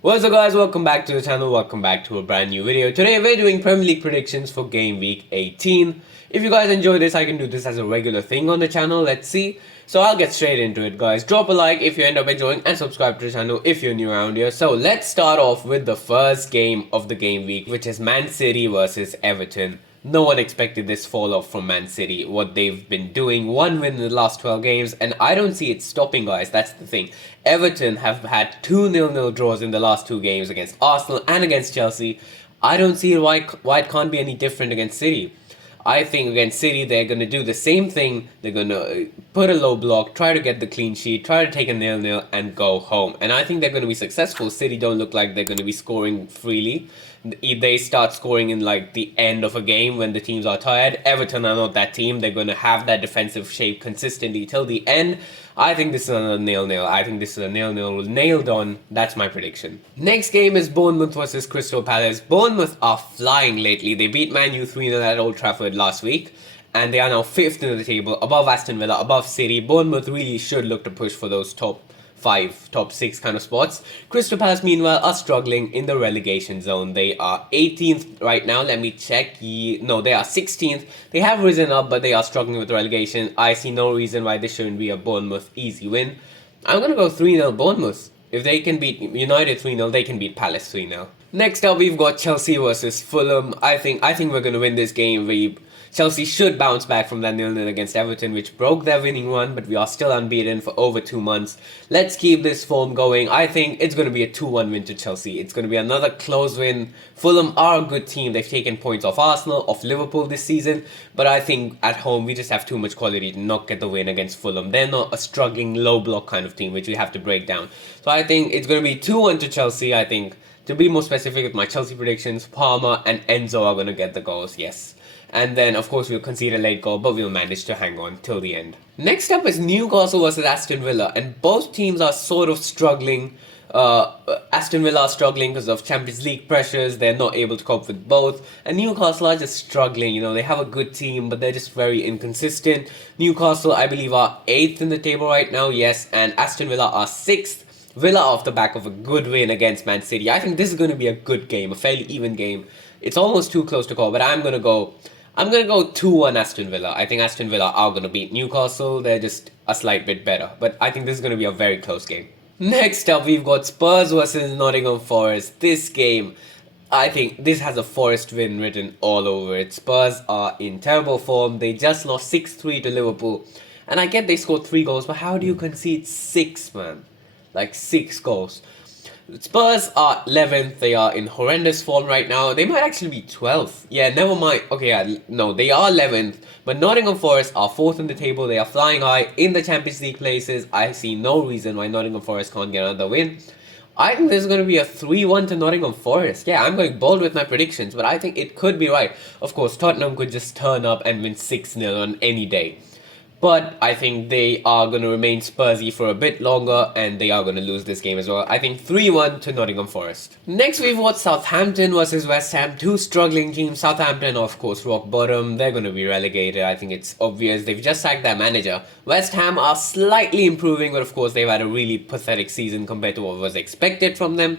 What's up guys, welcome back to the channel, welcome back to a brand new video. Today we're doing Premier League predictions for game week 18. If you guys enjoy this, I can do this as a regular thing on the channel, let's see. So I'll get straight into it guys. Drop a like if you end up enjoying and subscribe to the channel if you're new around here. So let's start off with the first game of the game week, which is Man City versus Everton. No one expected this fall off from Man City, what they've been doing. One win in the last 12 games, and I don't see it stopping, guys. That's the thing. Everton have had 2 0-0 draws in the last 2 games against Arsenal and against Chelsea. I don't see why it can't be any different against City. I think against City, they're going to do the same thing. They're going to put a low block, try to get the clean sheet, try to take a 0-0 and go home. And I think they're going to be successful. City don't look like they're going to be scoring freely. They start scoring in like the end of a game when the teams are tired. Everton are not that team. They're going to have that defensive shape consistently till the end. I think this is a 0-0. I think this is a 0-0 nailed on. That's my prediction. Next game is Bournemouth versus Crystal Palace. Bournemouth are flying lately. They beat Man U 3-0 at Old Trafford last week. And they are now 5th in the table, above Aston Villa, above City. Bournemouth really should look to push for those top 5, top 6 kind of spots. Crystal Palace, meanwhile, are struggling in the relegation zone. They are 18th right now. Let me check. No, they are 16th. They have risen up, but they are struggling with relegation. I see no reason why this shouldn't be a Bournemouth easy win. I'm going to go 3-0 Bournemouth. If they can beat United 3-0, they can beat Palace 3-0. Next up, we've got Chelsea versus Fulham. I think we're going to win this game. Chelsea should bounce back from that 0-0 against Everton, which broke their winning run, but we are still unbeaten for over 2 months. Let's keep this form going. I think it's going to be a 2-1 win to Chelsea. It's going to be another close win. Fulham are a good team. They've taken points off Arsenal, off Liverpool this season, but I think at home we just have too much quality to not get the win against Fulham. They're not a struggling low block kind of team, which we have to break down. So I think it's going to be 2-1 to Chelsea. I think, to be more specific with my Chelsea predictions, Palmer and Enzo are going to get the goals, yes. And then, of course, we'll concede a late goal, but we'll manage to hang on till the end. Next up is Newcastle versus Aston Villa, and both teams are sort of struggling. Aston Villa are struggling because of Champions League pressures. They're not able to cope with both. And Newcastle are just struggling. You know, they have a good team, but they're just very inconsistent. Newcastle, I believe, are 8th in the table right now, yes, and Aston Villa are 6th. Villa off the back of a good win against Man City. I think this is going to be a good game, a fairly even game. It's almost too close to call, but I'm going to go 2-1 Aston Villa. I think Aston Villa are going to beat Newcastle. They're just a slight bit better. But I think this is going to be a very close game. Next up, we've got Spurs versus Nottingham Forest. This game, I think this has a Forest win written all over it. Spurs are in terrible form. They just lost 6-3 to Liverpool. And I get they scored 3 goals, but how do you concede 6, man? Like 6 goals. Spurs are 11th. They are in horrendous form right now. They might actually be 12th. Yeah, never mind. Okay, yeah, no, they are 11th. But Nottingham Forest are 4th in the table. They are flying high in the Champions League places. I see no reason why Nottingham Forest can't get another win. I think this is going to be a 3-1 to Nottingham Forest. Yeah, I'm going bold with my predictions, but I think it could be right. Of course, Tottenham could just turn up and win 6-0 on any day. But I think they are going to remain Spursy for a bit longer, and they are going to lose this game as well. I think 3-1 to Nottingham Forest. Next, we've got Southampton versus West Ham. 2 struggling teams. Southampton, of course, rock bottom. They're going to be relegated. I think it's obvious. They've just sacked their manager. West Ham are slightly improving, but of course, they've had a really pathetic season compared to what was expected from them.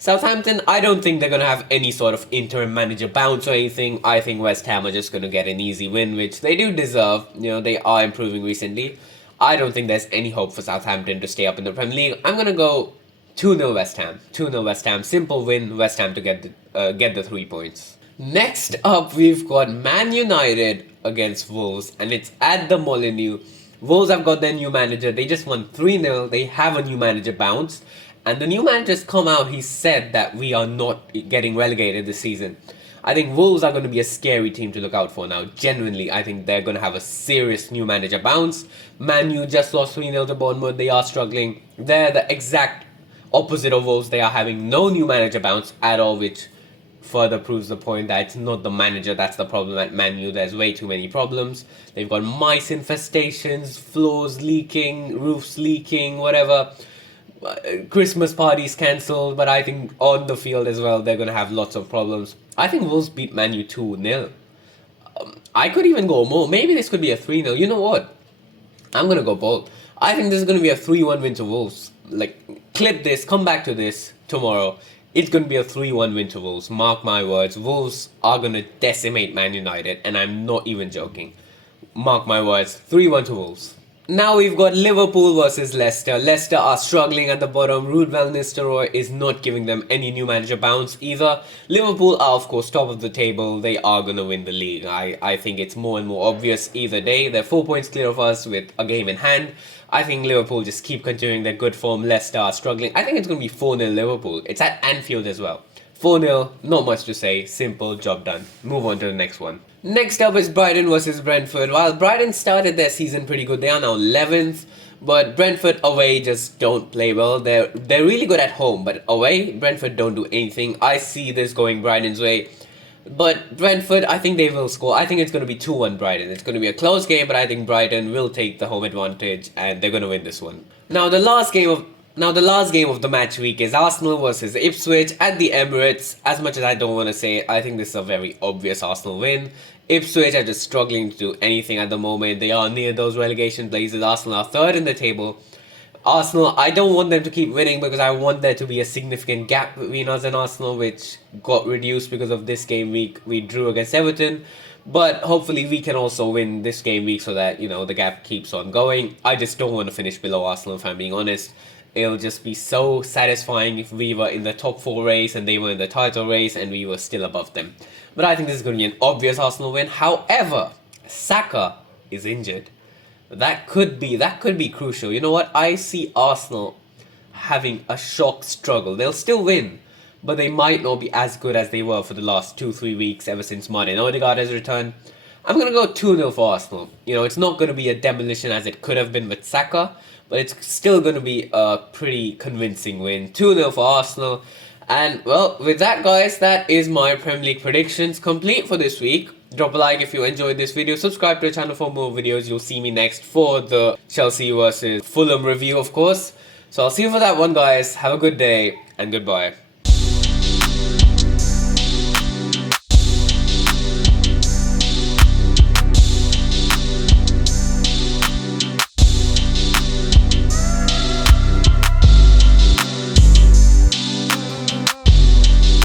Southampton, I don't think they're going to have any sort of interim manager bounce or anything. I think West Ham are just going to get an easy win, which they do deserve. You know, they are improving recently. I don't think there's any hope for Southampton to stay up in the Premier League. I'm going to go 2-0 West Ham. 2-0 West Ham. Simple win. West Ham to get the 3 points. Next up, we've got Man United against Wolves, and it's at the Molineux. Wolves have got their new manager. They just won 3-0. They have a new manager bounce. And the new manager's come out, he said that we are not getting relegated this season. I think Wolves are going to be a scary team to look out for now. Genuinely, I think they're going to have a serious new manager bounce. Man U just lost 3-0 to Bournemouth. They are struggling. They're the exact opposite of Wolves. They are having no new manager bounce at all, which further proves the point that it's not the manager that's the problem at Man U. There's way too many problems. They've got mice infestations, floors leaking, roofs leaking, whatever. Christmas parties cancelled, but I think on the field as well, they're going to have lots of problems. I think Wolves beat Man U 2-0. I could even go more. Maybe this could be a 3-0. You know what? I'm going to go bold. I think this is going to be a 3-1 win to Wolves. Like, clip this, come back to this. tomorrow, it's going to be a 3-1 win to Wolves. Mark my words, Wolves are going to decimate Man United, and I'm not even joking. Mark my words, 3-1 to Wolves. Now we've got Liverpool versus Leicester. Leicester are struggling at the bottom. Ruud van Nistelrooy is not giving them any new manager bounce either. Liverpool are of course top of the table. They are going to win the league. I think it's more and more obvious either day. They're 4 points clear of us with a game in hand. I think Liverpool just keep continuing their good form. Leicester are struggling. I think it's going to be 4-0 Liverpool. It's at Anfield as well. 4-0, not much to say. Simple, job done. Move on to the next one. Next up is Brighton versus Brentford. While Brighton started their season pretty good, they are now 11th. But Brentford away just don't play well. They're really good at home, but away, Brentford don't do anything. I see this going Brighton's way. But Brentford, I think they will score. I think it's going to be 2-1 Brighton. It's going to be a close game, but I think Brighton will take the home advantage and they're going to win this one. Now the last game of the match week is Arsenal versus Ipswich at the Emirates. As much as I don't want to say, I think this is a very obvious Arsenal win. Ipswich are just struggling to do anything at the moment. They are near those relegation places. Arsenal are third in the table. Arsenal, I don't want them to keep winning because I want there to be a significant gap between us and Arsenal, which got reduced because of this game week. We drew against Everton. But hopefully we can also win this game week so that, the gap keeps on going. I just don't want to finish below Arsenal, if I'm being honest. It'll just be so satisfying if we were in the top 4 race and they were in the title race and we were still above them. But I think this is going to be an obvious Arsenal win. However, Saka is injured. That could be crucial. You know what? I see Arsenal having a shock struggle. They'll still win, but they might not be as good as they were for the last 2-3 weeks ever since Martin Odegaard has returned. I'm going to go 2-0 for Arsenal. It's not going to be a demolition as it could have been with Saka, but it's still going to be a pretty convincing win. 2-0 for Arsenal. And, well, with that, guys, that is my Premier League predictions complete for this week. Drop a like if you enjoyed this video. Subscribe to the channel for more videos. You'll see me next for the Chelsea versus Fulham review, of course. So I'll see you for that one, guys. Have a good day and goodbye.